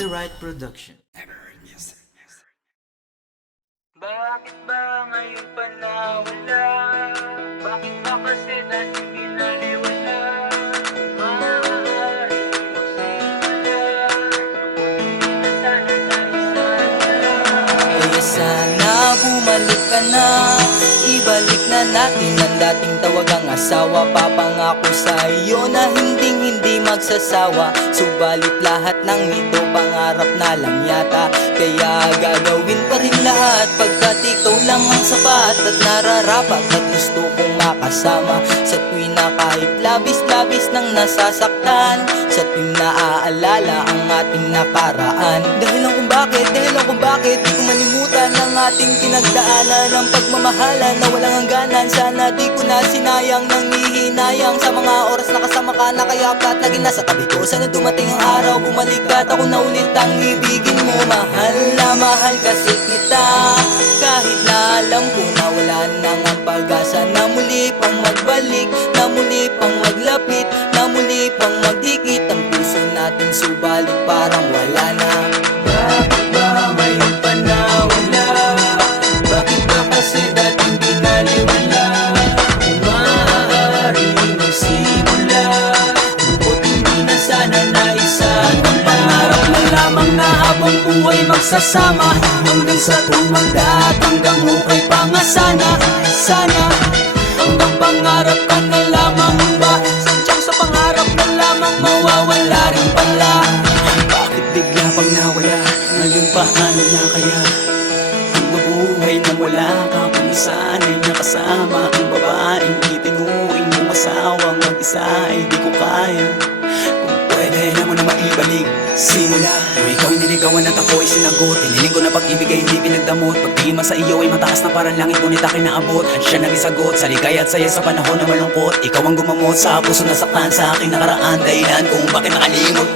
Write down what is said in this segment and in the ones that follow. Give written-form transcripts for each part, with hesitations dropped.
Copyright Production. Bakit ba ngayon pa nawala? Bakit ba kasi dati binaliwala? Maaari magsimula. Lukutin na sana tayo sana. Kaya sana bumalik ka na, ibalik na natin ang dating tawagang asawa. Papangako sa iyo na hindi magsasawa. Subalit lahat ng ito pangarap na lang yata. Kaya gagawin pa rin lahat pagkat ikaw lang ang sapat at nararapat at gusto kong makasama. Sa tuwing na kahit labis-labis nang nasasaktan, sa tuwing naaalala ang ating nakaraan. Dahilan kung bakit di ko malimutan ang ating pinagdaanan. Ang pagmamahalan na walang hangganan. Sana di ko na sinayang nang hihinayang sa mga oras na kasama ka na kaya ka't lagi nasa tabi ko. Sana dumating ang araw, bumalik ka at ako na ulit ang ibigin mo. Mahal na mahal kasi kita, kahit na alam ko na wala nang ang pag-asa na muli pang magbalik, na muli pang maglapit, na muli pang magdikit ang puso natin. Subalit parang wala na. Bakit ba ngayon pa nawala? Bakit ba kasi dating binaliwala? Kung maaari magsimula, lungkot hindi na sana naisagula. Pangarap na lamang na habang buhay magsasama, hanggang sa tumanda at hanggang hukay pa nga sana. Hanggang pangarap ka na lamang ba? Sadyang sa pangarap na lamang mawawala rin pala. Bakit bigla pag nawala? Ngayon paano na kaya? Ang mabuhay na wala ka, kung sana'y nakasama ang babaeng itinuring mong masawang mag-isa ay di ko kaya. Kung pwede na mo na maibalik simula, kung ikaw niligawan at ako'y sinagot, hiniling ko na pag-ibig ay hindi pinagdamot. Pagtingin man sa iyo ay mataas na parang langit, ngunit akin naabot. Siya nagisagot sa ligaya at saya sa panahon na malungkot. Ikaw ang gumamot sa puso na saktan sa aking nakaraan, dahilan kung bakit nakalimot.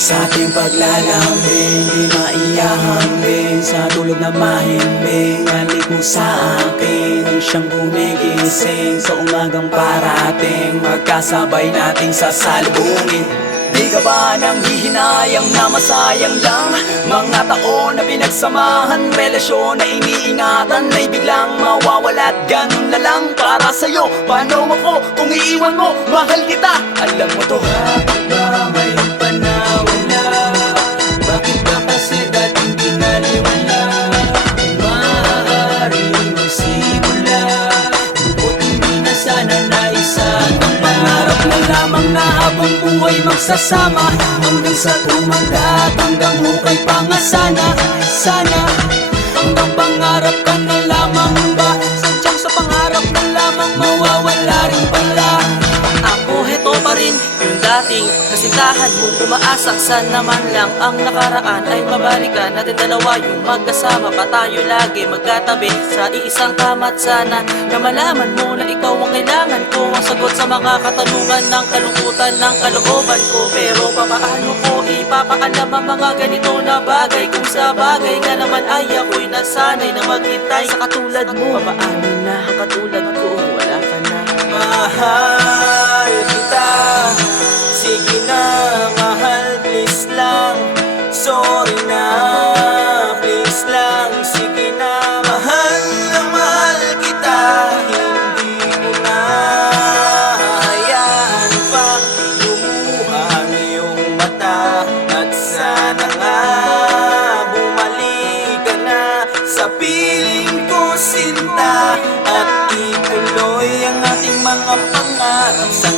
Sa ating paglalambing, di maiyahambing, sa tulog na mahimbing, halik mo sa akin ang siyang gumigising. Sa umagang parating, magkasabay nating sasalubungin. Di ka ba nang hihinayang na masayang lang? Mga taon na pinagsamahan, relasyon na iniingatan ay biglang mawawala at ganun na lang para sa'yo. Paano ako kung iiwan mo? Mahal kita, alam mo to. Bakit ba ngayon pa nawala? Bakit ba kasi dating binaliwala? Kung maaari magsimula, lungkot hindi na sana naisagula. Pangarap na lamang na habang buhay magsasama, hanggang sa tumanda at hanggang hukay pa nga sana. Hanggang pangarap ka na lamang ba? Sadyang sa pangarap na lamang mawawala rin pala. Ako heto pa rin, yung dating kasintahan mong umaasang sana man lang ang nakaraan ay mabalikan natin dalawa, yung magkasama pa tayo lagi magkatabi sa iisang kama. At sana na malaman mo na ikaw ang kailangan ko, ang sagot sa mga katanungan ng kalungkutan ng kalooban ko. Pero papaano ko ipapaalam ang mga ganito na bagay, kung sa bagay nga naman ay ako'y nasanay na maghintay sa katulad mo. Papaano na ang katulad ko, wala ka na. Mahal kita, sige na mahal, please lang. Sorry na, please lang. Sige na mahal na mahal kita. Hindi ko na hayaan pang lumuha ang iyong mata. At sana nga bumalik ka na sa piling ko, sinta. At ituloy ang ating mga pangarap sa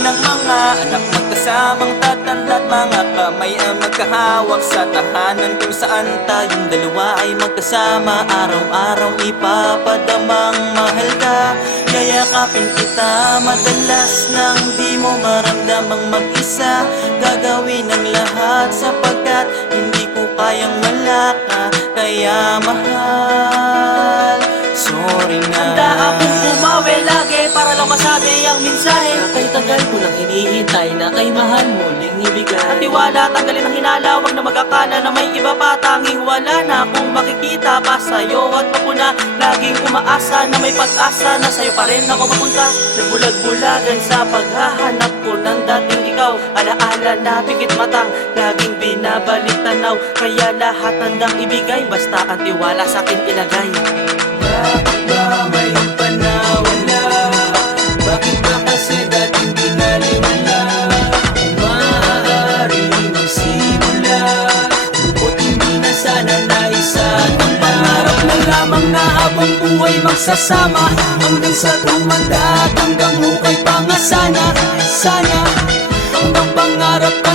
ng mga anak magkasamang tatanda at mga kamay ang magkahawak sa tahanan kung saan tayong dalawa ay magkasama. Araw-araw ipapadamang mahal ka, yayakapin kita madalas nang di mo maramdamang mag-isa. Gagawin ang lahat sapagkat hindi ko kayang wala ka. Kaya mahal, sorry na. Handa akong bumawi lagi para lang masabi ang mensahe. Kay tagal ko nang hinihintay na kay mahal muling ibigay. At tiwala, tanggalin ang hinala, wag na mag-akala na may iba pa. Tanging wala na akong makikita pa sa'yo at mapuna. Laging umaasa na may pag-asa na sa'yo pa rin ako mapunta. Nagbulag-bulagan sa paghahanap ko ng dating ikaw. alaala na pikit matang laging binabalik tanaw. Kaya lahat handang ibigay, basta ang tiwala sa akin ilagay. Bakit ba may panawala? Bakit ba kasi dating binaliwala? Kung maaari magsimula, lubot hindi na sana naisatula. Pangarap na lamang na habang buhay magsasama, hanggang sa tumanda at hanggang hukay pa nga sana. Hanggang pangarap ka